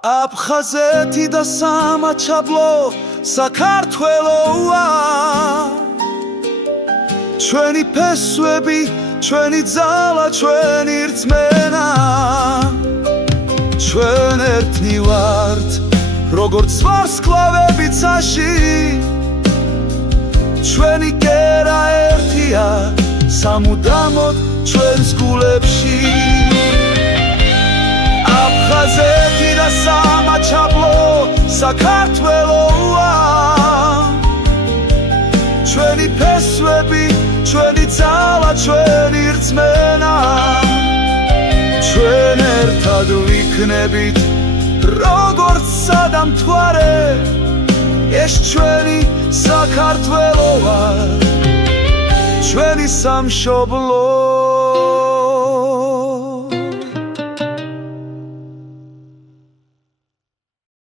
აფხაზეთი და სამაჩაბლო საქართველოა ჩვენი ფესვები, ჩვენი ძალა, ჩვენი რწმენა ჩვენ ერთნი ვართ როგორც ვარსკვლავები ცაში ჩვენი კერა ერთია სამუდამოდ ჩვენს გულებში აფხაზეთი და სამაჩაბლო საქართველოა ჩვენი ფესვები, ჩვენი ძალა, ჩვენი რწმენა ჩვენ ერთად ვიქნებით როგორც სადამთვარე ეს ჩვენი საქართველოა ჩვენი სამშობლო